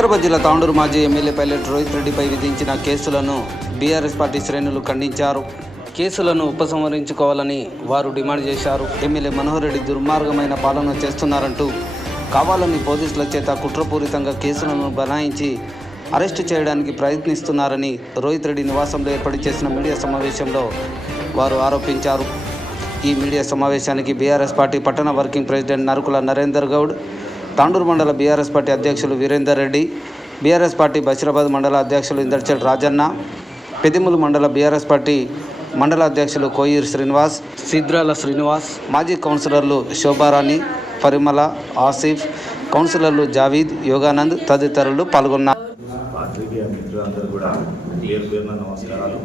వికారాబాద్ జిల్లా తాండూరు మాజీ MLA pilot Rohit రెడ్డిపై విధించిన కేసులను బీఆర్ఎస్ పార్టీ శ్రేణులు ఖండించారు. కేసులను ఉపసంహరించుకోవాలని వారు డిమాండ్ చేశారు. ఎమ్మెల్యే మనోహర్ రెడ్డి దుర్మార్గమైన పాలన చేస్తున్నారంటూ కావాలని పోలీసుల చేత కుట్రపూరితంగా కేసులను బనాయించి అరెస్టు చేయడానికి ప్రయత్నిస్తున్నారని రోహిత్ రెడ్డి నివాసంలో ఏర్పాటు చేసిన మీడియా సమావేశంలో వారు ఆరోపించారు. ఈ మీడియా సమావేశానికి బీఆర్ఎస్ పార్టీ పట్టణ వర్కింగ్ ప్రెసిడెంట్ నరుకుల నరేందర్ గౌడ్, తాండూరు మండల బీఆర్ఎస్ పార్టీ అధ్యక్షులు వీరేందర్ రెడ్డి, బీఆర్ఎస్ పార్టీ బషీరాబాద్ మండల అధ్యక్షులు ఇందర్చెల్ రాజన్న, పెదిములు మండల బీఆర్ఎస్ పార్టీ మండల అధ్యక్షులు కోయిర్ శ్రీనివాస్, సిద్రాల శ్రీనివాస్, మాజీ కౌన్సిలర్లు శోభారాణి, పరిమళ, ఆసిఫ్, కౌన్సిలర్లు జావీద్, యోగానంద్ తదితరులు పాల్గొన్నారు. మిత్రులందరూ కూడా పేరున నమస్కారాలు.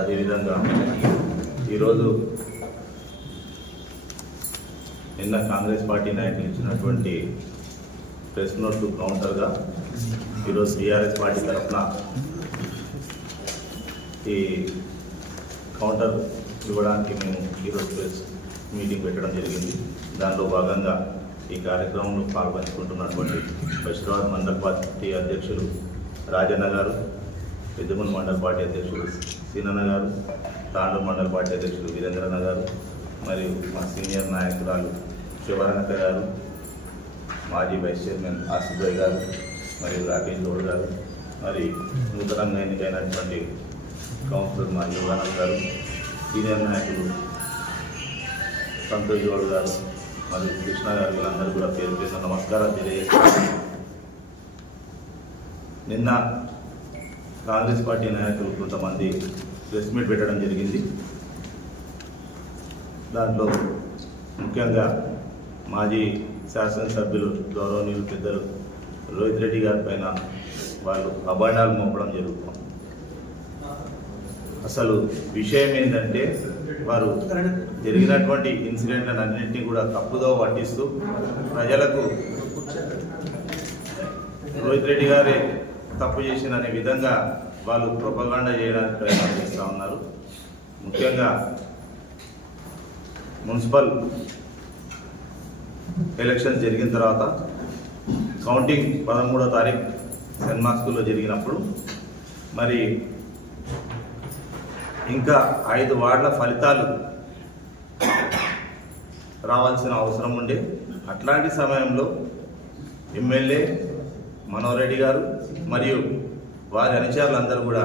అదేవిధంగా ఈరోజు నిన్న కాంగ్రెస్ పార్టీ నాయకులు ఇచ్చినటువంటి ప్రెస్ నోట్ కౌంటర్గా ఈరోజు బీఆర్ఎస్ పార్టీ తరఫున ఈ కౌంటర్ ఇవ్వడానికి మేము ఈరోజు ప్రెస్ మీటింగ్ పెట్టడం జరిగింది. దానిలో భాగంగా ఈ కార్యక్రమంలో పాల్పంచుకుంటున్నటువంటి బషీరాబాద్ మండల పార్టీ అధ్యక్షులు రాజన్న గారు, పెద్దమూలు మండల పార్టీ అధ్యక్షులు సీనన్న గారు, తాండూరు మండల పార్టీ అధ్యక్షులు వీరేంద్రన్న గారు, మరియు మా సీనియర్ నాయకురాలు శివరానక్క గారు, మాజీ వైస్ చైర్మన్ ఆసిఫ్ భాయ్ గారు, మరియు రాకేష్ గౌడ్ గారు, మరి నూతనంగా ఎన్నికైనటువంటి కౌన్సిలర్ మా యోగానంద్ గారు, సీనియర్ నాయకులు సంతోష్ గౌడ్ గారు, మరియు కృష్ణ గారు, వీళ్ళందరూ కూడా పేరు పేరున నమస్కారాలు తెలియజేస్తారు. నిన్న కాంగ్రెస్ పార్టీ నాయకులు కొంతమంది ప్రెస్ మీట్ పెట్టడం జరిగింది. దాంట్లో ముఖ్యంగా మాజీ శాసనసభ్యులు గౌరవనీయులు పెద్దలు రోహిత్ రెడ్డి గారి పైన వాళ్ళు అభాండాలు మోపడం జరుగుతుంది. అసలు విషయం ఏంటంటే వారు జరిగినటువంటి ఇన్సిడెంట్లను అన్నింటినీ కూడా తప్పుదో పట్టిస్తూ ప్రజలకు రోహిత్ రెడ్డి గారే తప్పు చేసిందనే విధంగా వాళ్ళు ప్రొపగాండా చేయడానికి ప్రయత్నం చేస్తూ ఉన్నారు. ముఖ్యంగా మున్సిపల్ ఎలక్షన్స్ జరిగిన తర్వాత కౌంటింగ్ 13వ తారీఖు సెంట్ మార్క్స్ స్కూల్లో జరిగినప్పుడు మరి ఇంకా 5 వార్డుల ఫలితాలు రావాల్సిన అవసరం ఉండే. అట్లాంటి సమయంలో ఎమ్మెల్యే మనోహర్ రెడ్డి గారు మరియు వారి అనుచరులందరూ కూడా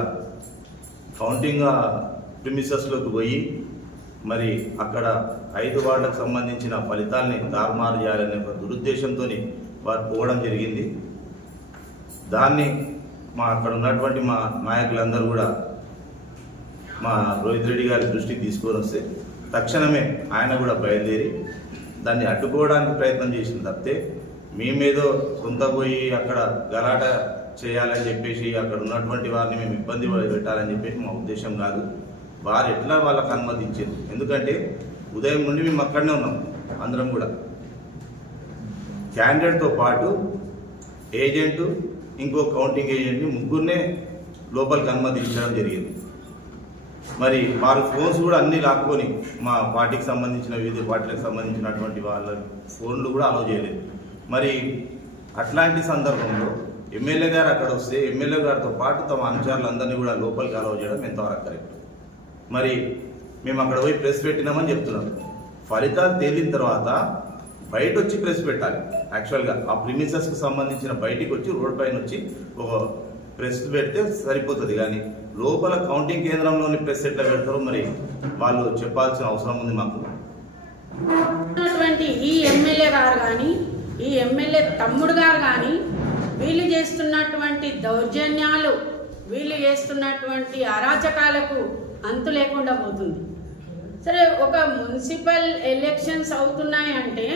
కౌంటింగ్ ప్రిమిసెస్లోకి పోయి మరి అక్కడ 5 వార్డులకు సంబంధించిన ఫలితాలని తారుమారు చేయాలనే ఒక దురుద్దేశంతో వారు పోవడం జరిగింది. దాన్ని అక్కడ ఉన్నటువంటి మా నాయకులందరూ కూడా మా రోహిత్ రెడ్డి గారి దృష్టికి తీసుకొని వస్తే తక్షణమే ఆయన కూడా బయలుదేరి దాన్ని అడ్డుకోవడానికి ప్రయత్నం చేసిన తప్పితే మేమేదో సొంత పోయి అక్కడ గలాట చేయాలని చెప్పేసి అక్కడ ఉన్నటువంటి వారిని మేము ఇబ్బంది పెట్టాలని చెప్పేసి మా ఉద్దేశం కాదు. వారు ఎట్లా వాళ్ళకి అనుమతించారు. ఎందుకంటే ఉదయం నుండి మేము అక్కడనే ఉన్నాం. అందరం కూడా క్యాండిడేట్తో పాటు ఏజెంటు, ఇంకో కౌంటింగ్ ఏజెంట్ని ముగ్గురినే లోపలికి అనుమతించడం జరిగింది. మరి వారి ఫోన్స్ కూడా అన్నీ లాక్కొని మా పార్టీకి సంబంధించిన వివిధ పార్టీలకు సంబంధించినటువంటి వాళ్ళ ఫోన్లు కూడా అలౌ చేయలేదు. మరి అట్లాంటి సందర్భంలో ఎమ్మెల్యే గారు అక్కడ వస్తే ఎమ్మెల్యే గారితో పాటు తమ అనుచరులందరినీ కూడా లోపలికి అలౌ చేయడం ఎంతవరకు కరెక్ట్? మరి మేము అక్కడ పోయి ప్రెస్ పెట్టినామని చెప్తున్నాం. ఫలితాలు తేలిన తర్వాత బయట వచ్చి ప్రెస్ పెట్టాలి. యాక్చువల్గా ఆ ప్రిమిసెస్కి సంబంధించిన బయటికి వచ్చి రోడ్ పైన వచ్చి ఒక ప్రెస్ పెడితే సరిపోతుంది. కానీ లోపల కౌంటింగ్ కేంద్రంలోని ప్రెస్ ఎట్లా పెడతారో మరి వాళ్ళు చెప్పాల్సిన అవసరం ఉంది మాకు. ఈ ఎమ్మెల్యే గారు కానీ, ఈ ఎమ్మెల్యే తమ్ముడు గారు కానీ వీళ్ళు చేస్తున్నటువంటి దౌర్జన్యాలు, వీళ్ళు చేస్తున్నటువంటి అరాచకాలకు అంతు లేకుండా పోతుంది. సరే, ఒక మున్సిపల్ ఎలక్షన్స్ అవుతున్నాయంటే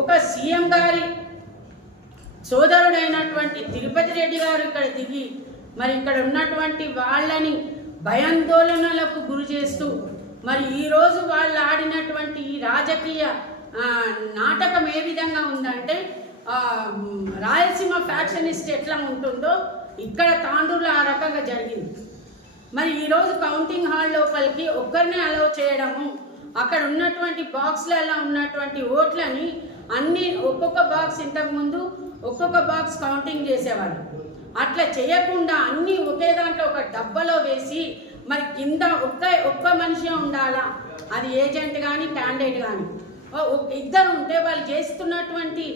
ఒక సీఎం గారి సోదరుడైనటువంటి తిరుపతి రెడ్డి గారు ఇక్కడ దిగి మరి ఇక్కడ ఉన్నటువంటి వాళ్ళని భయాందోళనలకు గురి చేస్తూ మరి ఈరోజు వాళ్ళు ఆడినటువంటి ఈ రాజకీయ నాటకం ఏ విధంగా ఉందంటే రాయలసీమ ఫ్యాక్షనిస్ట్ ఎట్లా ఉంటుందో ఇక్కడ తాండూరులో ఆ రకంగా జరిగింది. మరి ఈరోజు కౌంటింగ్ హాల్ లోపలికి ఒక్కరినే అలౌ చేయడము, అక్కడ ఉన్నటువంటి బాక్స్లలో ఉన్నటువంటి ఓట్లని అన్ని ఒక్కొక్క బాక్స్ ఇంతకుముందు ఒక్కొక్క బాక్స్ కౌంటింగ్ చేసేవాళ్ళు. అట్లా చేయకుండా అన్నీ ఒకే దాంట్లో ఒక డబ్బాలో వేసి మరి కింద ఒక్క మనిషి ఉండాలా, అది ఏజెంట్ కానీ క్యాండిడేట్ కానీ ఇద్దరు ఉంటే వాళ్ళు చేస్తున్నటువంటి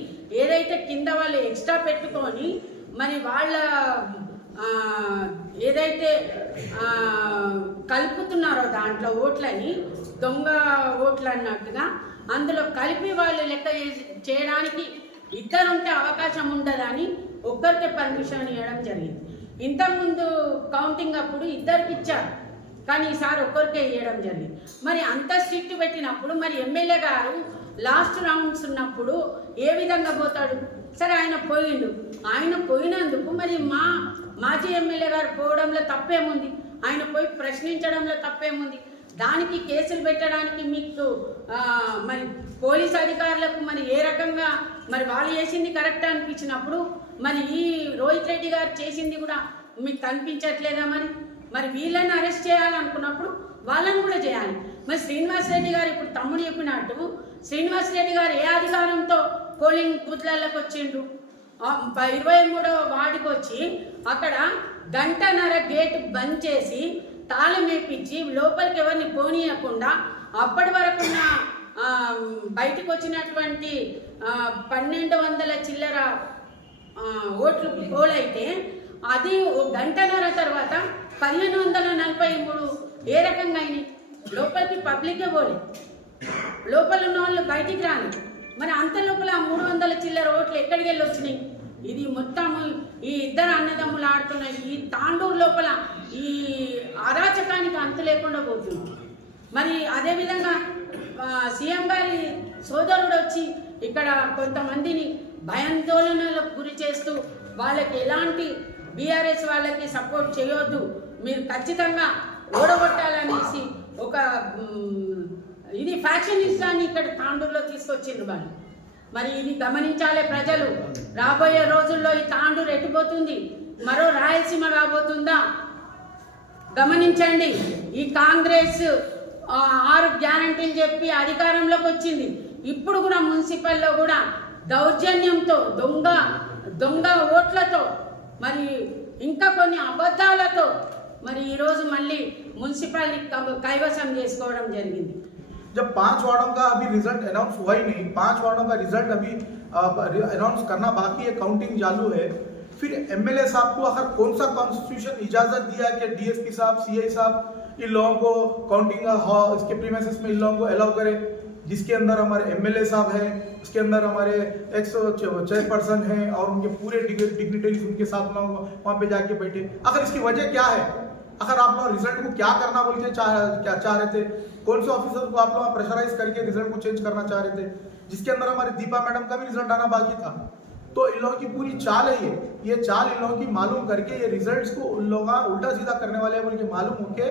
ఏదైతే కింద వాళ్ళు ఎక్స్ట్రా పెట్టుకొని మరి వాళ్ళ ఏదైతే కలుపుతున్నారో దాంట్లో ఓట్లని దొంగ ఓట్లు అన్నట్టుగా అందులో కలిపి వాళ్ళు లెక్క చేయడానికి ఇద్దరుంటే అవకాశం ఉండదని ఒక్కరికి పర్మిషన్ ఇవ్వడం జరిగింది. ఇంతకుముందు కౌంటింగ్ అప్పుడు ఇద్దరికి ఇచ్చారు, కానీ ఈసారి ఒక్కరికే ఇవ్వడం జరిగింది. మరి అంత స్ట్రిక్ట్ పెట్టినప్పుడు మరి ఎమ్మెల్యే గారు లాస్ట్ రౌండ్స్ ఉన్నప్పుడు ఏ విధంగా పోతాడు? సరే ఆయన పోయిండు, ఆయన పోయినందుకు మరి మాజీ ఎమ్మెల్యే గారు పోవడంలో తప్పేముంది? ఆయన పోయి ప్రశ్నించడంలో తప్పేముంది? దానికి కేసులు పెట్టడానికి మీకు మరి పోలీస్ అధికారులకు మరి ఏ రకంగా మరి వాళ్ళు చేసింది కరెక్ట్ అనిపించినప్పుడు మరి ఈ రోహిత్ రెడ్డి గారు చేసింది కూడా మీకు కనిపించట్లేదా? మరి వీళ్ళని అరెస్ట్ చేయాలనుకున్నప్పుడు వాళ్ళని కూడా చేయాలి. మరి శ్రీనివాస్ రెడ్డి గారు ఇప్పుడు తమ్ముడు చెప్పినట్టు శ్రీనివాస్ రెడ్డి గారు ఏ అధికారంతో పోలింగ్ బూత్లకు వచ్చిండ్రు? 23వ వార్డుకి వచ్చి అక్కడ గంటన్నర గేట్ బంద్ చేసి తాళం వేపించి లోపలికి ఎవరిని పోనీయకుండా అప్పటి వరకున్న బయటకు వచ్చినటువంటి 1200 చిల్లర ఓట్లు పోలైతే అది గంటన్నర తర్వాత 1543 ఏ రకంగా అయినాయి? లోపలికి పబ్లికే పోలే, లోపల ఉన్న వాళ్ళు బయటికి రాని. మరి అంత లోపల 300 చిల్లర ఓట్లు ఎక్కడికి వెళ్ళి వచ్చినాయి? ఇది మొత్తం ఈ ఇద్దరు అన్నదమ్ములు ఆడుతున్న ఈ తాండూరు లోపల ఈ అరాచకానికి అంతు లేకుండా పోతుంది. మరి అదేవిధంగా సీఎం గారి సోదరుడు వచ్చి ఇక్కడ కొంతమందిని భయాందోళనలకు గురి చేస్తూ వాళ్ళకి ఎలాంటి బీఆర్ఎస్ వాళ్ళకి సపోర్ట్ చేయొద్దు, మీరు ఖచ్చితంగా ఓడగొట్టాలనేసి ఒక ఇది ఫ్యాక్షనిస్టాన్ని ఇక్కడ తాండూరులో తీసుకొచ్చిండ్రు వాళ్ళు. మరి ఇది గమనించాలి ప్రజలు. రాబోయే రోజుల్లో ఈ తాండూరు ఎట్టిపోతుంది, మరో రాయలసీమ రాబోతుందా గమనించండి. ఈ కాంగ్రెస్ 6 గ్యారంటీలు చెప్పి అధికారంలోకి వచ్చింది. ఇప్పుడు కూడా మున్సిపల్లో కూడా దౌర్జన్యంతో దొంగ ఓట్లతో మరి ఇంకా కొన్ని అబద్ధాలతో మరి ఈరోజు మళ్ళీ మున్సిపాలిటీ కైవసం చేసుకోవడం జరిగింది. जब 5 वार्डों का अभी रिजल्ट अनाउंस हुआ ही नहीं, 5 वार्डों का रिजल्ट अभी अनाउंस करना बाकी है, काउंटिंग चालू है, फिर एमएलए साहब को आखिर कौन सा कॉन्स्टिट्यूशन इजाजत दिया कि डीएसपी साहब सीआई साहब इन लोगों को काउंटिंग इसके प्रीमाइसेस में इन लोगों को अलाउ करें, जिसके अंदर हमारे एमएलए साहब हैं, उसके अंदर हमारे एक्स चेयरपर्सन हैं और उनके पूरे डिग्निटरीज उनके साथ लोग वहाँ पे जाके बैठे। आखिर इसकी वजह क्या है? आखिर आप लोग रिजल्ट को क्या करना बोल के क्या चाह रहे थे? कौन से ऑफिसर को आप लोग प्रेशराइज करके रिजल्ट को चेंज करना चाह रहे थे, जिसके अंदर हमारी दीपा मैडम का भी रिजल्ट आना बाकी था? तो इन लोगों की पूरी चाल है ये चाल इन लोगों की मालूम करके ये रिजल्ट्स को उन लोग उल्टा सीधा करने वाले बोल के मालूम होके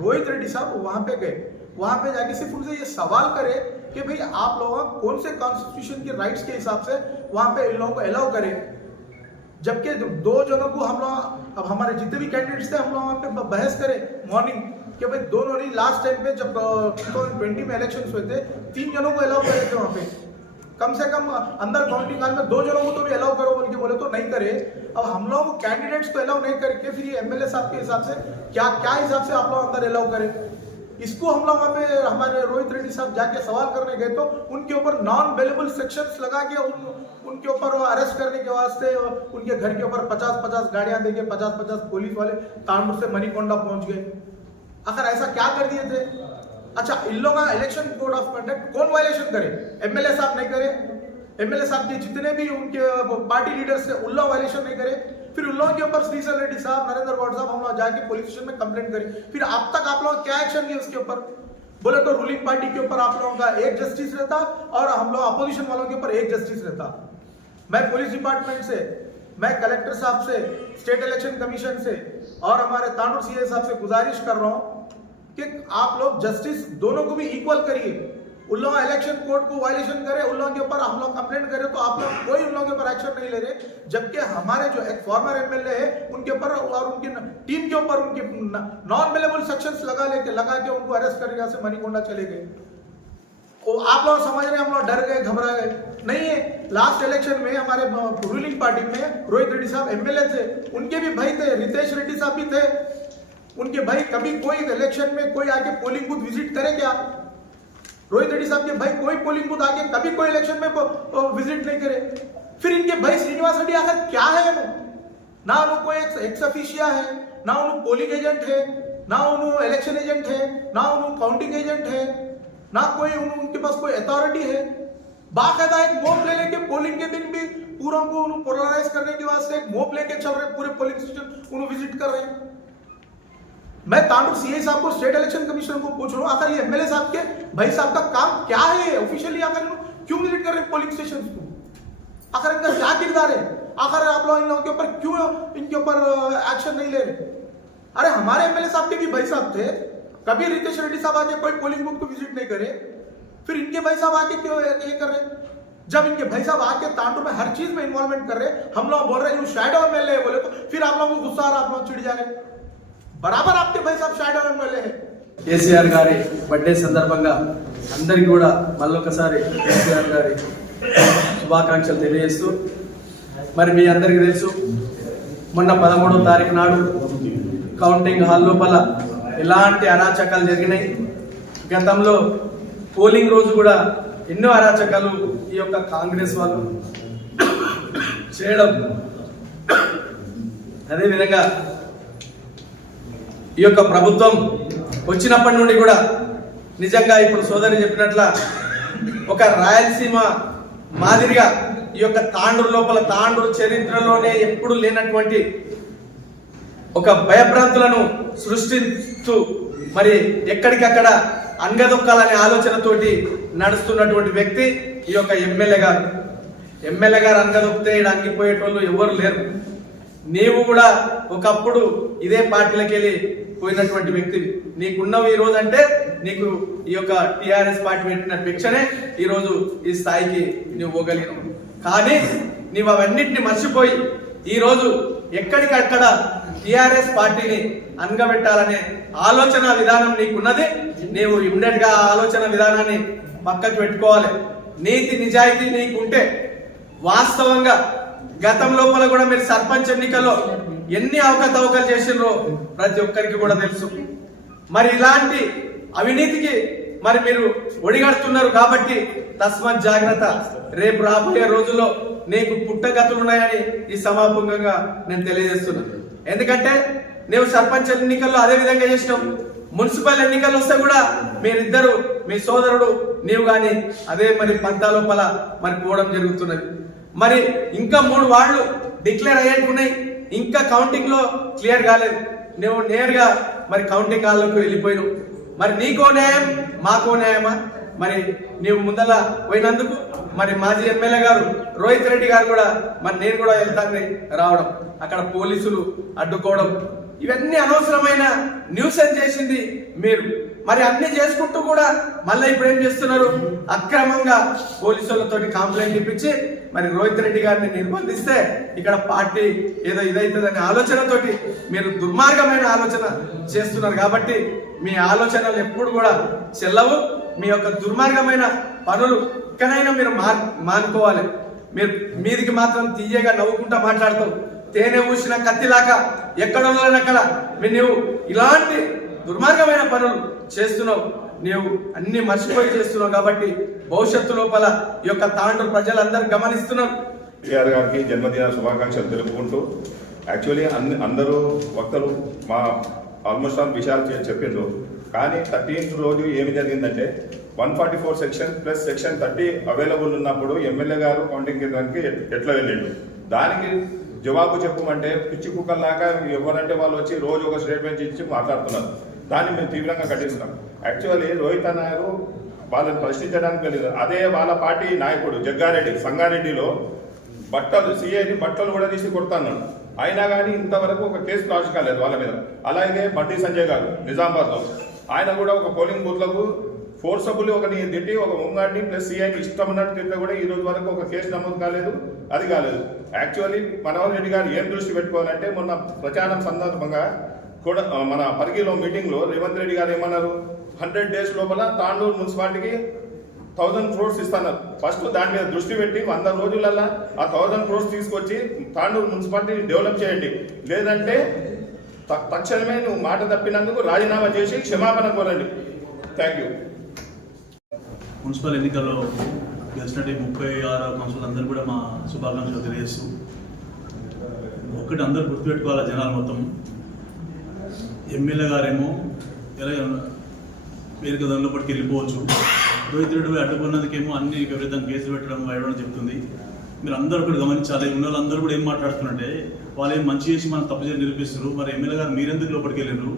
रोहित रेड्डी साहब वहाँ पे गए, वहाँ पे जाके सिर्फ उनसे ये सवाल करे कि भाई आप लोग कौन से कॉन्स्टिट्यूशन के राइट्स के हिसाब से वहाँ पे इन लोगों को अलाउ करे। जबकि 2 जनों को हम लोग, अब हमारे जितने भी कैंडिडेट्स थे हम लोग वहाँ पे बहस करें मॉर्निंग कि भाई दोनों नहीं, लास्ट टाइम पे जब 2020 में इलेक्शन हुए थे 3 जनों को अलाउ करे थे वहाँ पे, कम से कम अंदर काउंटिंग हॉल में 2 जनों को तो भी अलाउ करो बोल के बोले तो नहीं करे। अब हम लोग कैंडिडेट्स को अलाउ नहीं करके फिर ये एमएलए साहब के हिसाब से क्या हिसाब से आप लोग अंदर अलाउ करें? इसको हम लोग वहाँ पे हमारे रोहित रेड्डी साहब जाके सवाल करने गए तो उनके ऊपर नॉन बेलेबल सेक्शंस लगा के उनके ऊपर अरेस्ट करने के वास्ते उनके घर के ऊपर 50-50 गाड़ियां देके 50-50 पुलिस वाले तांडूर से मणिकोंडा पहुंच गए। आखिर ऐसा क्या कर दिए थे? अच्छा, इन लोगों का इलेक्शन कोड ऑफ कंडक्ट कौन वायलेशन करे? एमएलए साहब नहीं करे, एमएलए साहब के जितने भी उनके पार्टी लीडर्स थे उन लोग वायलेशन नहीं करे, फिर उन लोगों के ऊपर श्रीशैल रेड्डी साहब, नरेंद्र गौड़ साहब हम लोग जाके पुलिस स्टेशन में कंप्लेंट करी। फिर अब तक आप लोग क्या एक्शन लिए उसके ऊपर? बोले तो रूलिंग पार्टी के ऊपर आप लोगों का एक जस्टिस रहता और हम लोग अपोजिशन वालों के ऊपर एक जस्टिस रहता। मैं पुलिस डिपार्टमेंट से, मैं कलेक्टर साहब से, स्टेट इलेक्शन कमीशन से और हमारे तांडूर सीए साहब से गुजारिश कर रहा हूं कि आप लोग जस्टिस दोनों को भी इक्वल करिए। उन लोग इलेक्शन कोड को वायलेशन करे, उन लोगों के ऊपर हम लोग कंप्लेंट करें तो आप लोग कोई उन लोगों के ऊपर एक्शन नहीं ले रहे, जबकि हमारे जो एक फॉर्मर एमएलए है उनके ऊपर और उनकी टीम के ऊपर उनके नॉन बेलेबल सेक्शंस लगा के उनको अरेस्ट करके यहाँ से मणिकोंडा चले गए। आप लोग समझ रहे हैं, हम लोग डर गए, घबरा गए, नहीं है। लास्ट इलेक्शन में हमारे रूलिंग पार्टी में रोहित रेड्डी साहब एमएलए थे, उनके भी भाई थे, रितेश रेड्डी साहब भी थे, उनके भाई। कभी कोई इलेक्शन में कोई आके पोलिंग बूथ विजिट करे क्या? रोहित रेड्डी साहब के भाई कोई पोलिंग बूथ आके कभी कोई इलेक्शन में विजिट नहीं करे। फिर इनके भाई श्रीनिवास रेड्डी आखिर क्या है? ना उनको एक्स ऑफिशिया है, ना उनको पोलिंग एजेंट है, ना उनको इलेक्शन एजेंट है, ना उनको काउंटिंग एजेंट है, ना कोई उनके पास कोई अथॉरिटी है। बाकायदा एक मोप ले लेके पोलिंग के दिन भी पूरा को पोलराइज करने के वास्ते एक मोप लेके चल रहे, पूरे पोलिंग स्टेशन उन्हें विजिट कर रहे हैं। मैं तांडुर सीआई साहब को, स्टेट इलेक्शन कमीशनर को पूछ रहा हूँ, आखिर ये एमएलए साहब के भाई साहब का काम क्या है ऑफिशियली? आखिर क्यों विजिट कर रहे हैं पोलिंग स्टेशन को? आखिर इनका क्या किरदार है? आखिर आप लोग इन लोगों के ऊपर क्यों इनके ऊपर एक्शन नहीं ले रहे? अरे हमारे एमएलए साहब के भी भाई साहब थे, कभी रितेश रेड्डी साहब आके कोई पोलिंग बूथ को विजिट नहीं करे, फिर इनके भाई साहब आके क्यों ये कर रहे? जब इनके भाई साहब आके तांडुर में हर चीज में इन्वॉल्वमेंट कर रहे, हम लोग बोल रहे हैं शैडो एमएलए बोले, तो फिर आप लोगों को गुस्सा आ रहा, आप लोग चिढ़ जा रहे। बराबर आपके भाई साहब शैडो एमएलए है। కేసీఆర్ గారి బర్త్డే సందర్భంగా అందరికీ కూడా మళ్ళొకసారి కేసీఆర్ గారి శుభాకాంక్షలు తెలియజేస్తూ, మరి మీ అందరికీ తెలుసు, మొన్న 13వ తారీఖు నాడు కౌంటింగ్ హాల్ లోపల ఎలాంటి అరాచకాలు జరిగినాయి. గతంలో పోలింగ్ రోజు కూడా ఎన్నో అరాచకాలు ఈ యొక్క కాంగ్రెస్ వాళ్ళు చేయడం, అదేవిధంగా ఈ యొక్క ప్రభుత్వం వచ్చినప్పటి నుండి కూడా నిజంగా ఇప్పుడు సోదరి చెప్పినట్ల ఒక రాయలసీమ మాదిరిగా ఈ యొక్క తాండూరు లోపల, తాండూరు చరిత్రలోనే ఎప్పుడు లేనటువంటి ఒక భయభ్రాంతులను సృష్టిస్తూ మరి ఎక్కడికక్కడ అంగదొక్కాలనే ఆలోచనతోటి నడుస్తున్నటువంటి వ్యక్తి ఈ యొక్క ఎమ్మెల్యే గారు. ఎమ్మెల్యే గారు అంగదొక్కితే అంగిపోయేటోళ్ళు ఎవరు లేరు. నీవు కూడా ఒకప్పుడు ఇదే పార్టీలకు వెళ్ళి పోయినటువంటి వ్యక్తివి. నీకున్నవి ఈ రోజు అంటే నీకు ఈ యొక్క టిఆర్ఎస్ పార్టీ పెట్టిన భిక్షనే ఈ రోజు ఈ స్థాయికి నువ్వు పోగలిగినావు. కానీ నీవు అవన్నిటిని మర్చిపోయి ఈ రోజు ఎక్కడికక్కడ టిఆర్ఎస్ పార్టీని అనగబెట్టాలనే ఆలోచన విధానం నీకున్నది. నీవు ఇమ్మీడియట్ గా ఆలోచన విధానాన్ని పక్కకు పెట్టుకోవాలి. నీతి నిజాయితీ నీకుంటే వాస్తవంగా గతం లోపల కూడా మీరు సర్పంచ్ ఎన్నికల్లో ఎన్ని అవకతవకలు చేసినో ప్రతి ఒక్కరికి కూడా తెలుసు. మరి ఇలాంటి అవినీతికి మరి మీరు ఒడిగడుతున్నారు కాబట్టి తస్మత్ జాగ్రత్త. రేపు రాబోయే రోజుల్లో నీకు పుట్టగతులున్నాయని ఈ సమాపంగా నేను తెలియజేస్తున్నాను. ఎందుకంటే నువ్వు సర్పంచ్ ఎన్నికల్లో అదే విధంగా చేసినావు. మున్సిపల్ ఎన్నికలు వస్తే కూడా మీరిద్దరు, మీ సోదరుడు నీవు గాని అదే మరి పంతా లోపల మరి పోవడం జరుగుతున్నది. మరి ఇంకా 3 వార్డులు డిక్లేర్ అయ్యేట్టున్నాయి, ఇంకా కౌంటింగ్ లో క్లియర్ కాలేదు. నువ్వు నేరుగా మరి కౌంటింగ్ హాల్లోకి వెళ్ళిపోయినావు. మరి నీకో న్యాయం మాకో న్యాయమా? మరి నీవు ముందల పోయినందుకు మరి మాజీ ఎమ్మెల్యే గారు రోహిత్ రెడ్డి గారు కూడా మరి నేను కూడా వెళ్తాను రావడం, అక్కడ పోలీసులు అడ్డుకోవడం, ఇవన్నీ అనవసరమైన న్యూసెన్స్ చేసింది మీరు. మరి అన్ని చేసుకుంటూ కూడా మళ్ళీ ఇప్పుడు ఏం చేస్తున్నారు? అక్రమంగా పోలీసులతో కంప్లైంట్ ఇప్పించి మరి రోహిత్ రెడ్డి గారిని నిర్బంధిస్తే ఇక్కడ పార్టీ ఏదో ఇదైతుందనే ఆలోచనతోటి మీరు దుర్మార్గమైన ఆలోచన చేస్తున్నారు. కాబట్టి మీ ఆలోచనలు ఎప్పుడు కూడా చెల్లవు. మీ యొక్క దుర్మార్గమైన పనులు ఇకనైనా మీరు మానుకోవాలి. మీరు మీదికి మాత్రం తీయగా నవ్వుకుంటా మాట్లాడుతావు, తేనె ఊసిన కత్తిలాగా ఎక్కడ అక్కడ నువ్వు ఇలాంటి దుర్మార్గమైన పనులు చేస్తున్నావు. నీవు అన్ని మర్చిపోయి చేస్తున్నావు. కాబట్టి భవిష్యత్తు లోపల ఈ యొక్క తాండూరు ప్రజలందరూ గమనిస్తున్నారు. కేఆర్ గారికి జన్మదిన శుభాకాంక్షలు తెలుపుకుంటూ, యాక్చువల్లీ అందరూ వక్తలు మా ఆల్మోస్ట్ ఆల్ విషయాలు చెప్పిండ్రు. కానీ 13th రోజు ఏమి జరిగిందంటే 144 సెక్షన్ ప్లస్ సెక్షన్ 30 అవైలబుల్ ఉన్నప్పుడు ఎమ్మెల్యే గారు కౌంటింగ్ కేంద్రానికి ఎట్లా వెళ్ళిండు? దానికి జవాబు చెప్పమంటే పిచ్చి కుక్కల్లాగా ఎవరంటే వాళ్ళు వచ్చి రోజు ఒక స్టేట్మెంట్ ఇచ్చి మాట్లాడుతున్నారు. దాన్ని మేము తీవ్రంగా ఖండిస్తున్నాం. యాక్చువల్లీ రోహిత్ నాయరు వాళ్ళని ప్రశ్నించడానికి వెళ్ళింది. అదే వాళ్ళ పార్టీ నాయకుడు జగ్గారెడ్డి సంగారెడ్డిలో సిఐని బట్టలు కూడా తీసి కొడుతున్నాడు. అయినా కానీ ఇంతవరకు ఒక కేసు లాంచ్ కాలేదు వాళ్ళ మీద. అలాగే బండి సంజయ్ గారు నిజామాబాద్లో, ఆయన కూడా ఒక పోలింగ్ బూత్లకు ఫోర్సబుల్ ఒకని తిట్టి ఒక ముంగాడిని ప్లస్ సిఐని ఇష్టం ఉన్నట్టు తింటే కూడా ఈ రోజు వరకు ఒక కేసు నమోదు కాలేదు. అది కాలేదు. యాక్చువల్లీ మనోహర్ రెడ్డి గారు ఏం దృష్టి పెట్టుకోవాలంటే, మొన్న ప్రచారం సందర్భంగా కూడా మన పరిగిలో మీటింగ్లో రేవంత్ రెడ్డి గారు ఏమన్నారు? 100 days లోపల తాండూరు మున్సిపాలిటీకి 1000 crores ఇస్తున్నారు. ఫస్ట్ దాని మీద దృష్టి పెట్టి 100 రోజులల్లా ఆ 1000 crores తీసుకొచ్చి తాండూరు మున్సిపాలిటీ డెవలప్ చేయండి. లేదంటే తక్షణమే నువ్వు మాట తప్పినందుకు రాజీనామా చేసి క్షమాపణ కోరండి. Thank you. మున్సిపల్ ఎన్నికల్లో గెలిచినట్టు 36 కౌన్సిలర్ అందరూ కూడా మా శుభాకాంక్షలు తెలియజేస్తూ, ఒకటి అందరూ గుర్తుపెట్టుకోవాలి జనాలు మొత్తం, ఎమ్మెల్యే గారేమో ఎలా వేదిక దానిలోపటికి వెళ్ళిపోవచ్చు, రోహిత్ రెడ్డి అడ్డుకున్నందుకేమో అన్ని విపరీతంగా కేసులు పెట్టడం వేయడం చెప్తుంది. మీరు అందరూ ఒకటి గమనించాలి. ఉన్న వాళ్ళందరూ కూడా ఏం మాట్లాడుతున్నారంటే వాళ్ళు ఏం మంచి చేసి మనం తప్పు చేసి నిరూపిస్తారు. మరి ఎమ్మెల్యే గారు మీరెందుకు లోపలికి వెళ్ళారు?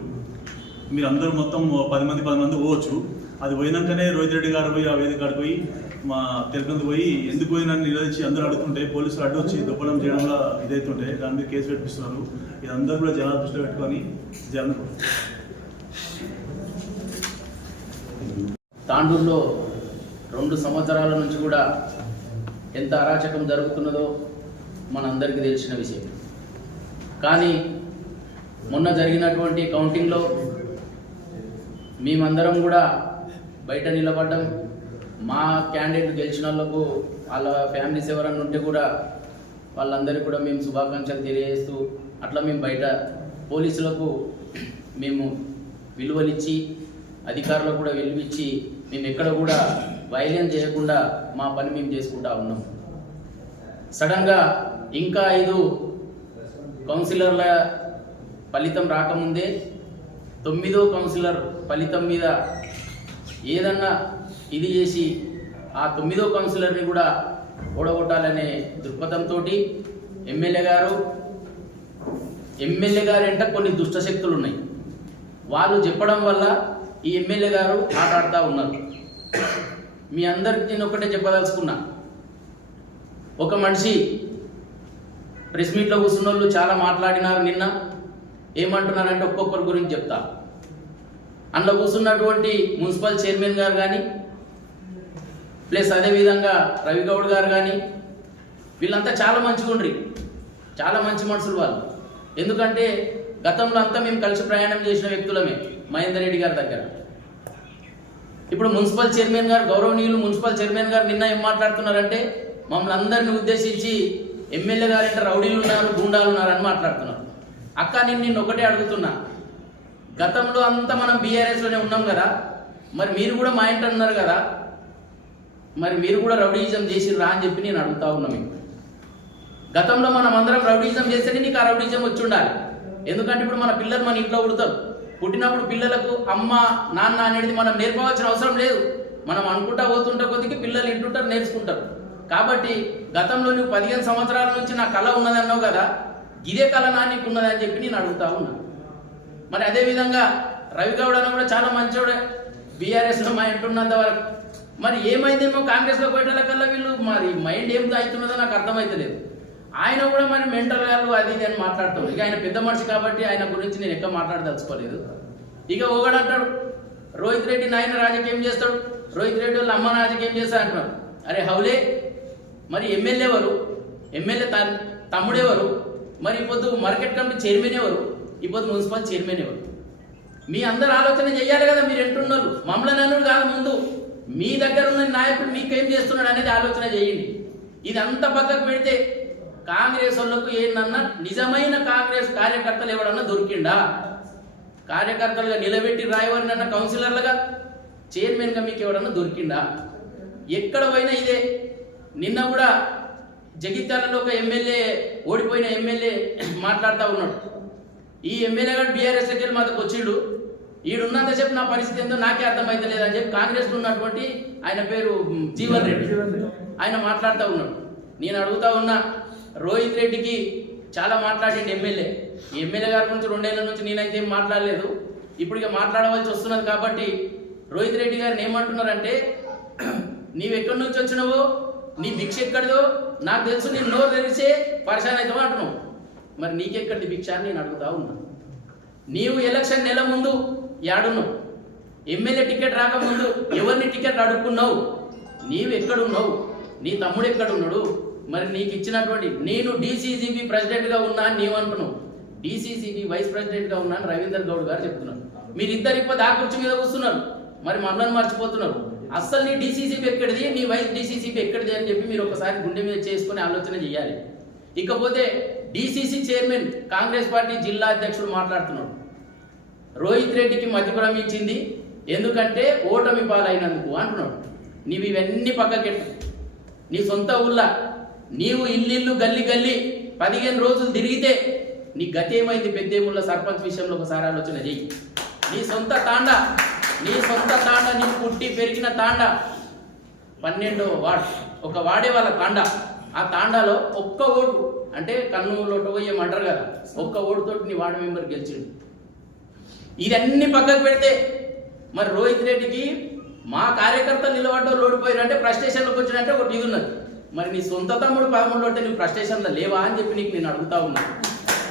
మీరు అందరూ మొత్తం 10 మంది పోవచ్చు. అది పోయినాకనే రోహిత్ రెడ్డి గారు పోయి ఆ వేదిక కాడికి పోయి మా తెలుగుంది పోయి ఎందుకు పోయినా నిలదీసి అందరూ అడుగుతుంటే పోలీసులు అడ్డు వచ్చి దుబ్బడం చేయడంలో ఇదైతుంటే దాని మీద కేసు పెట్టిస్తున్నారు. ఇది అందరూ కూడా జనాలు దృష్టిలో పెట్టుకొని తాండూరులో 2 సంవత్సరాల నుంచి కూడా ఎంత అరాచకం జరుగుతున్నదో మనందరికీ తెలిసిన విషయం. కానీ మొన్న జరిగినటువంటి కౌంటింగ్లో మేమందరం కూడా బయట నిలబడ్డం, మా క్యాండిడేట్ గెలిచిన వాళ్ళకు వాళ్ళ ఫ్యామిలీస్ ఎవరన్నా ఉంటే కూడా వాళ్ళందరికీ కూడా మేము శుభాకాంక్షలు తెలియజేస్తూ అట్లా మేము బయట పోలీసులకు మేము విలువలిచ్చి అధికారులకు కూడా విలువిచ్చి మేము ఎక్కడ కూడా వైలెన్స్ చేయకుండా మా పని మేము చేసుకుంటా ఉన్నాం. సడన్గా ఇంకా 5 కౌన్సిలర్ల ఫలితం రాకముందే 9వ కౌన్సిలర్ ఫలితం మీద ఏదన్నా ఇది చేసి ఆ 9వ కౌన్సిలర్ని కూడా ఓడగొట్టాలనే దృక్పథంతో ఎమ్మెల్యే గారంట కొన్ని దుష్టశక్తులు ఉన్నాయి. వాళ్ళు చెప్పడం వల్ల ఈ ఎమ్మెల్యే గారు ఆటాడుతూ ఉన్నారు. మీ అందరికి నేను ఒకటే చెప్పదలుచుకున్నా, ఒక మనిషి ప్రెస్ మీట్లో కూర్చున్న వాళ్ళు చాలా మాట్లాడినారు. నిన్న ఏమంటున్నారంటే ఒక్కొక్కరి గురించి చెప్తా. అందులో కూర్చున్నటువంటి మున్సిపల్ చైర్మన్ గారు కానీ ప్లస్ అదేవిధంగా రవిగౌడ్ గారు కానీ వీళ్ళంతా చాలా మంచిగా ఉండ్రి, చాలా మంచి మనుషులు వాళ్ళు. ఎందుకంటే గతంలో అంతా మేము కలిసి ప్రయాణం చేసిన వ్యక్తులమే మహేందర్ రెడ్డి గారి దగ్గర. ఇప్పుడు మున్సిపల్ చైర్మన్ గారు, గౌరవనీయులు మున్సిపల్ చైర్మన్ గారు నిన్న ఏం మాట్లాడుతున్నారంటే మమ్మల్ని అందరినీ ఉద్దేశించి ఎమ్మెల్యే గారు అంటే రౌడీలు ఉన్నారు, గుండాలు ఉన్నారు అని మాట్లాడుతున్నారు. అక్క నిన్ను ఒకటే అడుగుతున్నా, గతంలో అంతా మనం బీఆర్ఎస్లోనే ఉన్నాం కదా, మరి మీరు కూడా మా ఇంట ఉన్నారు కదా, మరి మీరు కూడా రౌడీయిజం చేసిర్రా అని చెప్పి నేను అడుగుతా ఉన్నా. మీకు గతంలో మనం అందరం రౌడీయిజం చేస్తేనే నీకు ఆ రౌడీయిజం వచ్చి ఉండాలి. ఎందుకంటే ఇప్పుడు మన పిల్లలు మన ఇంట్లో పుడతారు, పుట్టినప్పుడు పిల్లలకు అమ్మ నాన్న అనేది మనం నేర్పవలసిన అవసరం లేదు. మనం అనుకుంటా పోతుంటే కొద్దికి పిల్లలు ఇంటుంటారు, నేర్చుకుంటారు. కాబట్టి గతంలో నువ్వు 15 సంవత్సరాల నుంచి నా కళ ఉన్నది అన్నావు కదా, ఇదే కళ నీకు ఉన్నది అని చెప్పి నేను అడుగుతా ఉన్నా. మరి అదేవిధంగా రవిగౌడ్ అని కూడా చాలా మంచోడే, బీఆర్ఎస్లో మా ఇంటున్నంత వరకు. మరి ఏమైందేమో కాంగ్రెస్లో పోయేటల కల్లా వీళ్ళు మరి మైండ్ ఏం అవుతున్నదో నాకు అర్థమవుతలేదు. ఆయన కూడా మరి మెంటల్ గారు అది ఇది అని మాట్లాడుతాడు. ఇక ఆయన పెద్ద మనిషి కాబట్టి ఆయన గురించి నేను ఎక్కువ మాట్లాడదలుచుకోలేదు. ఇక ఒకడంటాడు రోహిత్ రెడ్డి నాయన రాజకీయం చేస్తాడు, రోహిత్ రెడ్డి వాళ్ళ అమ్మ రాజకీయం చేస్తా అంటున్నాడు. అరే హౌలే, మరి ఎమ్మెల్యే ఎవరు, ఎమ్మెల్యే తమ్ముడెవరు, మరి ఇప్పుడు మార్కెట్ కమిటీ చైర్మన్ ఎవరు, ఇప్పుడు మున్సిపల్ చైర్మన్ ఎవరు? మీ అందరు ఆలోచన చేయాలి కదా. మీరు ఎంటున్నారు మమ్మల్ని అన్నాడు కాదు, ముందు మీ దగ్గర ఉన్న నాయకుడు మీకేం చేస్తున్నాడు అనేది ఆలోచన చేయండి. ఇదంతా పక్కకు పెడితే కాంగ్రెస్ వాళ్ళకు ఏంటన్నా నిజమైన కాంగ్రెస్ కార్యకర్తలు ఎవరన్నా దొరికిండా? కార్యకర్తలుగా నిలబెట్టి రాయవరినన్నా కౌన్సిలర్లుగా చైర్మన్గా మీకు ఎవరన్నా దొరికిండా? ఎక్కడ పోయినా ఇదే. నిన్న కూడా జగిత్యాలలో ఒక ఎమ్మెల్యే, ఓడిపోయిన ఎమ్మెల్యే మాట్లాడుతూ ఉన్నాడు. ఈ ఎమ్మెల్యే గారు బీఆర్ఎస్లోకి వెళ్ళి మాకు వచ్చిండు, ఈడున్నంత చెప్పి నా పరిస్థితి ఏందో నాకే అర్థమైతలేదు అని చెప్పి కాంగ్రెస్లో ఉన్నటువంటి ఆయన పేరు జీవన్ రెడ్డి ఆయన మాట్లాడుతూ ఉన్నాడు. నేను అడుగుతా ఉన్నా, రోహిత్ రెడ్డికి చాలా మాట్లాడిండు ఎమ్మెల్యే. ఈ ఎమ్మెల్యే గారి గురించి 2 ఏళ్ల నుంచి నేనైతే ఏం మాట్లాడలేదు, ఇప్పుడు ఇక మాట్లాడవలసి వస్తున్నది. కాబట్టి రోహిత్ రెడ్డి గారిని ఏమంటున్నారంటే, నీవు ఎక్కడి నుంచి వచ్చినావో, నీ భిక్ష ఎక్కడిదో నాకు తెలుసు, నేను నోరు తెరిచే పరిశాన్ అవుతావు అంటున్నావు. మరి నీకెక్కడిది భిక్ష అని నేను అడుగుతా ఉన్నా. నీవు ఎలక్షన్ నెల ముందు యాడున్నావు, ఎమ్మెల్యే టికెట్ రాకముందు ఎవరిని టికెట్ అడుక్కున్నావు, నీవు ఎక్కడున్నావు, నీ తమ్ముడు ఎక్కడున్నాడు? మరి నీకు ఇచ్చినటువంటి నేను డీసీసీబీ ప్రెసిడెంట్గా ఉన్నా అని నీవు అంటున్నావు, డీసీసీబీ వైస్ ప్రెసిడెంట్గా ఉన్నా అని రవీందర్ గౌడ్ గారు చెప్తున్నారు. మీరిద్దరు ఇప్పుడు ఆ కుర్చీ మీద కూర్చున్నారు, మరి మమ్మల్ని మర్చిపోతున్నారు. అస్సలు నీ డీసీసీపీ ఎక్కడిది, నీ వైస్ డీసీసీపీ ఎక్కడిది అని చెప్పి మీరు ఒకసారి గుండె మీద చేసుకుని ఆలోచన చేయాలి. ఇకపోతే డీసీసీ చైర్మన్ కాంగ్రెస్ పార్టీ జిల్లా అధ్యక్షుడు మాట్లాడుతున్నాడు. రోహిత్ రెడ్డికి మధ్యపురం ఇచ్చింది ఎందుకంటే ఓటమి పాలైనందుకు అంటున్నాడు. నీవు ఇవన్నీ పక్కకెట్టు. నీ సొంత ఊళ్ళ నీవు ఇల్లు గల్లి గల్లి 15 రోజులు తిరిగితే నీ గతి ఏమైంది? పెద్దేముళ్ళ సర్పంచ్ విషయంలో ఒకసారి ఆలోచన చెయ్యి. నీ సొంత తాండా నీ పుట్టి పెరిగిన తాండా 12వ వార్డ్, ఒక వాడే వాళ్ళ తాండా. ఆ తాండాలో ఒక్క ఓటు అంటే కన్నులోటు పోయేమంటారు కదా, ఒక్క ఓటుతోటి నీ వార్డు మెంబర్ గెలిచిండు. ఇదన్నీ పక్కకు పెడితే మరి రోహిత్ రెడ్డికి మా కార్యకర్తలు నిలబడ్డోళ్ళు ఓడిపోయారు అంటే ఫ్రస్ట్రేషన్లోకి వచ్చినంటే ఒకటి ఇది ఉన్నది. మరి నీ సొంత తమ్ముడు 13 అంటే నువ్వు ఫ్రస్ట్రేషన్లో లేవా అని చెప్పి నీకు నేను అడుగుతా ఉన్నా.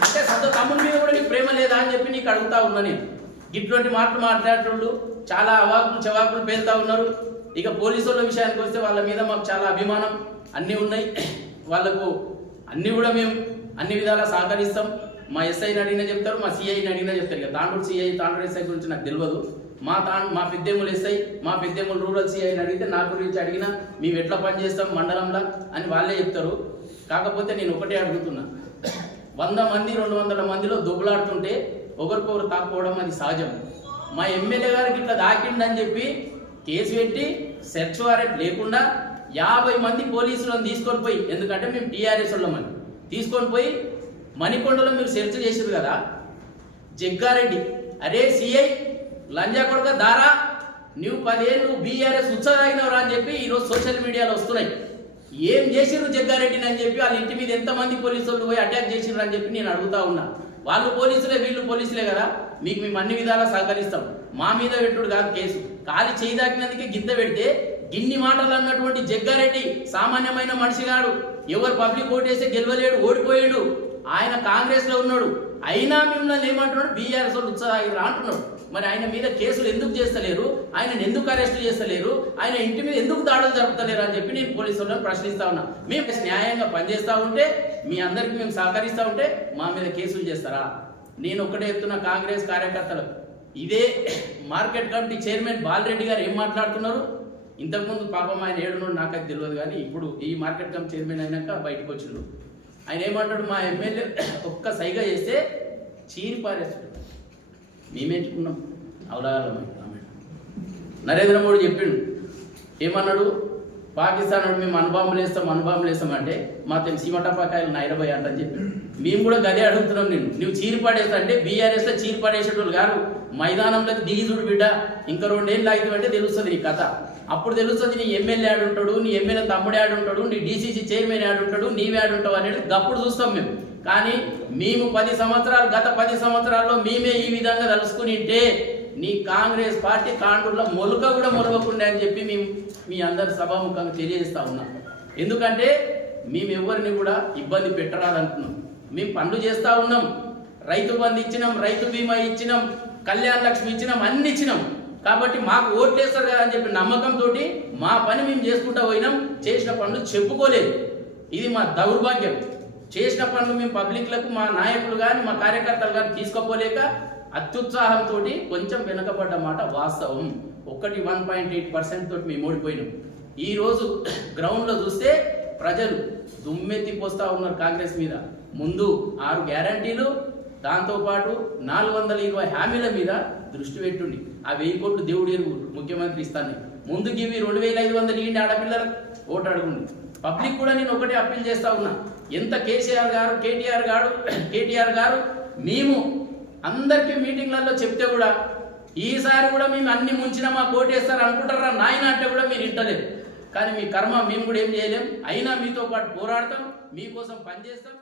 అంటే సొంత తమ్ముడి మీద కూడా నీకు ప్రేమ లేదా అని చెప్పి నీకు అడుగుతా ఉన్నా నేను. ఇటువంటి మాటలు మాట్లాడేటోళ్ళు చాలా అవాకులు చవాకులు పేలుతా ఉన్నారు. ఇక పోలీసు వాళ్ళ విషయానికి వస్తే వాళ్ళ మీద మాకు చాలా అభిమానం అన్నీ ఉన్నాయి. వాళ్ళకు అన్నీ కూడా మేము అన్ని విధాలా సహకరిస్తాం. మా ఎస్ఐని అడిగినా చెప్తారు, మా సిఐని అడిగినా చెప్తారు. ఇక తాండూరు సిఐ తాండూరు ఎస్ఐ గురించి నాకు తెలియదు. మా పెద్దేములు ఎస్ఐ మా పెద్దేములు రూరల్ సిఐని అడిగితే నా గురించి అడిగినా మేము ఎట్లా పనిచేస్తాం మండలంలో అని వాళ్ళే చెప్తారు. కాకపోతే నేను ఒకటే అడుగుతున్నా, 100 మంది 200 మందిలో దొబ్బలాడుతుంటే ఒకరికొకరు తాకపోవడం అది సహజం. మా ఎమ్మెల్యే గారికి ఇట్లా దాకిండని చెప్పి కేసు పెట్టి సెర్చ్ వారెంట్ లేకుండా 50 మంది పోలీసులను తీసుకొని పోయి, ఎందుకంటే మేము టీఆర్ఎస్ వాళ్ళమని తీసుకొని పోయి మణికొండలో మీరు సెర్చ్ చేసారు కదా. జగ్గారెడ్డి అరే సిఐ లంజా కొడుక దారా నువ్వు 10 ఏళ్ళు బీఆర్ఎస్ ఉత్సాహమైనవరా అని చెప్పి ఈరోజు సోషల్ మీడియాలో వస్తున్నాయి. ఏం చేసిర్రు జగ్గారెడ్డిని అని చెప్పి వాళ్ళ ఇంటి మీద ఎంతమంది పోలీసులు పోయి అటాక్ చేసిర్రు అని చెప్పి నేను అడుగుతా ఉన్నా. వాళ్ళు పోలీసులే వీళ్ళు పోలీసులే కదా, మీకు మేము అన్ని విధాలా సహకరిస్తాం. మా మీద పెట్టుడు కాదు కేసు. కాలి చేయి దాకినందుకే గింత పెడితే గిన్ని మాటలు అన్నటువంటి జగ్గారెడ్డి సామాన్యమైన మనిషి కాడు. ఎవరు పబ్లిక్ ఓటేస్తే గెలవలేడు, ఓడిపోయాడు. ఆయన కాంగ్రెస్ లో ఉన్నాడు. అయినా మిమ్మల్ని ఏమంటున్నాడు, బీఆర్ఎస్ వాళ్ళు ఉత్సాహంగా అంటున్నాడు. మరి ఆయన మీద కేసులు ఎందుకు చేస్తలేరు, ఆయన ఎందుకు అరెస్ట్ చేస్తలేరు, ఆయన ఇంటి మీద ఎందుకు దాడులు జరుపుతలేరు అని చెప్పి నేను పోలీసు వాళ్ళని ప్రశ్నిస్తా ఉన్నా. మేము న్యాయంగా పనిచేస్తూ ఉంటే, మీ అందరికి మేము సహకరిస్తూ ఉంటే మా మీద కేసులు చేస్తారా? నేను ఒకటే చెప్తున్నా కాంగ్రెస్ కార్యకర్తలకు, ఇదే మార్కెట్ కమిటీ చైర్మన్ బాలరెడ్డి గారు ఏం మాట్లాడుతున్నారు. ఇంతకుముందు పాపం ఆయన ఏడున్నాడు నాకైతే తెలియదు, కానీ ఇప్పుడు ఈ మార్కెట్ కమిటీ చైర్మన్ అయినాక బయటకు వచ్చిండు. ఆయన ఏమంటాడు, మా ఎమ్మెల్యే ఒక్క సైగా చేస్తే చీరి పారేస్తాడు. మేమేంచుకున్నాం అవలాగలమై. నరేంద్ర మోడీ చెప్పిండు, ఏమన్నాడు, పాకిస్తాన్ మేము అనుబాంబులు వేస్తాం అంటే మా తెం సీమటపాకాయలు 90 అంటని చెప్పి మేము కూడా గదే అడుగుతున్నాం. నువ్వు చీరిపాడేస్తా అంటే బీఆర్ఎస్లో చీరిపాడేసేటోళ్ళు గారు మైదానంలోకి దిగి చూడు బిడ్డ, ఇంకా 2 ఏళ్ళు ఆగితే తెలుస్తుంది నీ కథ. అప్పుడు తెలుస్తుంది నీ ఎమ్మెల్యే ఆడుంటాడు, నీ ఎమ్మెల్యే తమ్ముడు ఆడుంటాడు, నీ డీసీసీ చైర్మన్ ఆడుంటాడు, నీవే ఆడుంటావు అనేది అప్పుడు చూస్తాం మేము. కానీ మేము గత 10 సంవత్సరాల్లో మేమే ఈ విధంగా తలుసుకుని ఉంటే నీ కాంగ్రెస్ పార్టీ కాండూరులో మొలక కూడా మొలవకుండా అని చెప్పి మేము మీ అందరి సభాముఖంగా తెలియజేస్తా ఉన్నాం. ఎందుకంటే మేము ఎవరిని కూడా ఇబ్బంది పెట్టరాదనుకున్నాం. మేము పనులు చేస్తూ ఉన్నాం. రైతు బంధు ఇచ్చినాం, రైతు బీమా ఇచ్చినాం, కళ్యాణ లక్ష్మి ఇచ్చినాం, అన్ని ఇచ్చినాం. కాబట్టి మాకు ఓట్లేస్తారు కదా అని చెప్పి నమ్మకంతో మా పని మేము చేసుకుంటూ పోయినాం. చేసిన పనులు చెప్పుకోలేదు. ఇది మా దౌర్భాగ్యం. చేసిన పనులు మేము పబ్లిక్లకు మా నాయకులు కానీ మా కార్యకర్తలు కానీ తీసుకోపోలేక అత్యుత్సాహంతో కొంచెం వెనకబడ్డ మాట వాస్తవం. 1.8% తోటి మేము ఓడిపోయినాం. ఈరోజు గ్రౌండ్లో చూస్తే ప్రజలు దుమ్మెత్తిపోస్తూ ఉన్నారు కాంగ్రెస్ మీద. ముందు 6 గ్యారంటీలు, దాంతోపాటు 420 హామీల మీద దృష్టి పెట్టుండి ఆ 1000 కోట్లు దేవుడు ఎరువు ముఖ్యమంత్రి ఇస్తాను. ముందుకి ఇవి 2500 ఇవ్వండి ఆడపిల్లలకు ఓటు అడుగుండి. పబ్లిక్ కూడా నేను ఒకటే అప్పీల్ చేస్తా ఉన్నా, ఎంత కేసీఆర్ గారు కేటీఆర్ గారు మేము అందరికీ మీటింగ్లలో చెప్తే కూడా ఈసారి కూడా మేము అన్ని ముంచినా మా కోటేస్తారు అనుకుంటారా నాయన అంటే కూడా మీరు ఇంటలేదు. కానీ మీ కర్మ మేము కూడా ఏం చేయలేం. అయినా మీతో పాటు పోరాడతాం, మీకోసం పనిచేస్తాం.